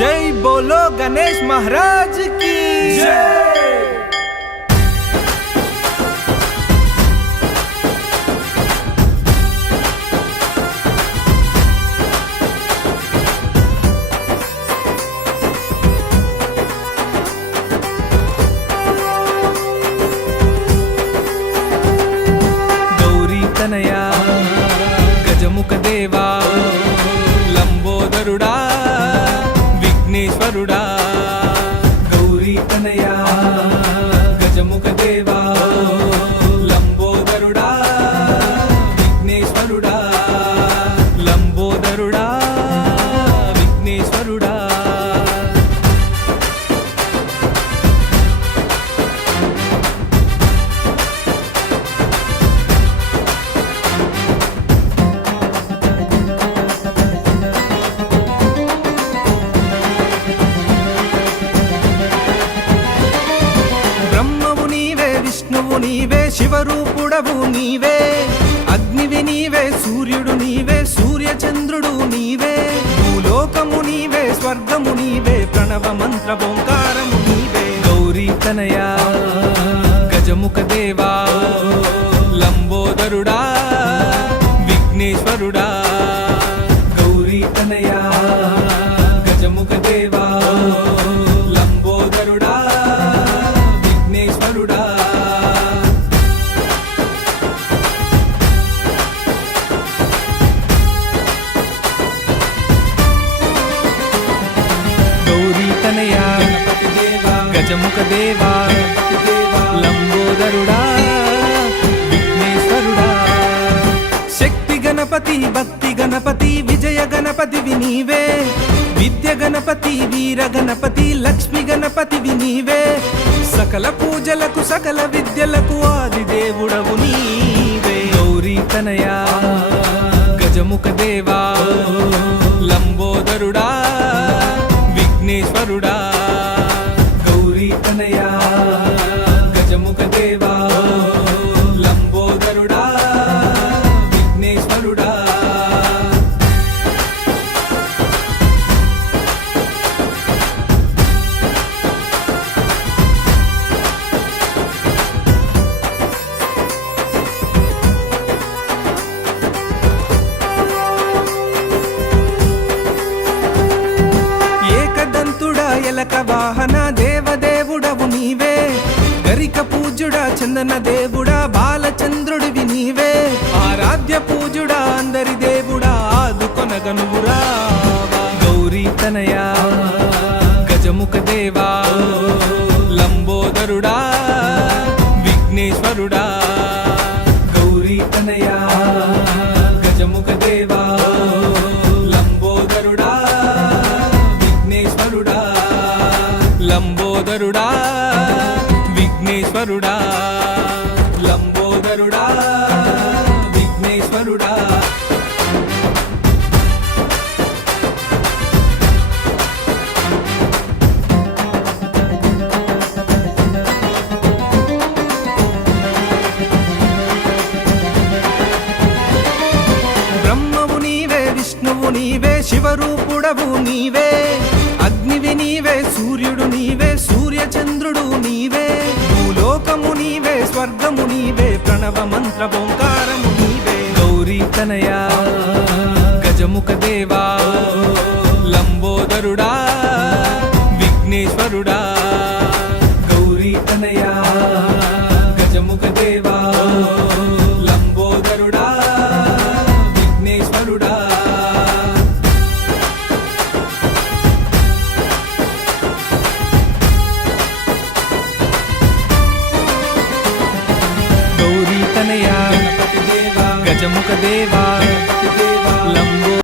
जय बोलो गणेश महाराज की जय। तनया गजमुख देवा लंबोदरुड़ा विघ्नेश्वरुड़ा गौरी तनया गजमुख देवा लंबोदरुड़ा विघ्नेश्वरुड़ा लंबोदरुड़ा विघ्नेश्वरुड़ा విష్ణువు నీవే శివరూపుడవు నీవే అగ్నివి నీవే సూర్యుడు నీవే సూర్యచంద్రుడు నీవే భూలోకము నీవే స్వర్గము నీవే ప్రణవ మంత్ర ఓంకారము నీవే గౌరీ తనయా గజముఖ దేవా లంబోదరుడా విఘ్నేశ్వరుడా గౌరీ తనయా గజముఖ దేవా లంబోదరుడా విఘ్నేశ్వరుడా గజముఖ దేవా లంబోదరుడా విఘ్నేశ్వరుడా శక్తి గణపతి భక్తి గణపతి విజయ గణపతి వినీవే విద్య గణపతి వీర గణపతి లక్ష్మి గణపతి వినీవే సకల పూజలకు సకల విద్యలకు ఆది దేవుడవు నీవే గౌరీ తనయా గజముఖ దేవా లంబోదరుడా విఘ్నేశ్వరుడా తనయా గజముఖ దేవా లంబోదరుడా విఘ్నేశ్వరుడా ఏకదంతుడా ఎలక వాహన దేవదేవుడవు నీవే గరిక పూజుడా చందన దేవుడా బాలచంద్రుడివి నీవే ఆరాధ్య పూజుడా అందరి దేవుడా ఆదుకొనగనువురా గౌరీ తనయా గజముఖ దేవా లంబోదరుడా విఘ్నేశ్వరుడా గౌరీ తనయా గజముఖ దేవా లంబోదరుడా విఘ్నేశ్వరుడా లంబోదరుడా విఘ్నేశ్వరుడా లంబోదరుడా విఘ్నేశ్వరుడా బ్రహ్మవు నీవే విష్ణువు నీవే శివరూపుడవు నీవే అగ్నివి నీవే సూర్యుడు నీవే సూర్యచంద్రుడు నీవే భూలోకము నీవే స్వర్గము నీవే ప్రణవ మంత్ర ఓంకారము నీవే గౌరీ తనయా గజముఖ దేవా లంబోదరుడా విఘ్నేశ్వరుడా గౌరీ తనయా గజముఖ దేవా లంబోదరుడా విఘ్నేశ్వరుడా గజముఖ దేవా లంబో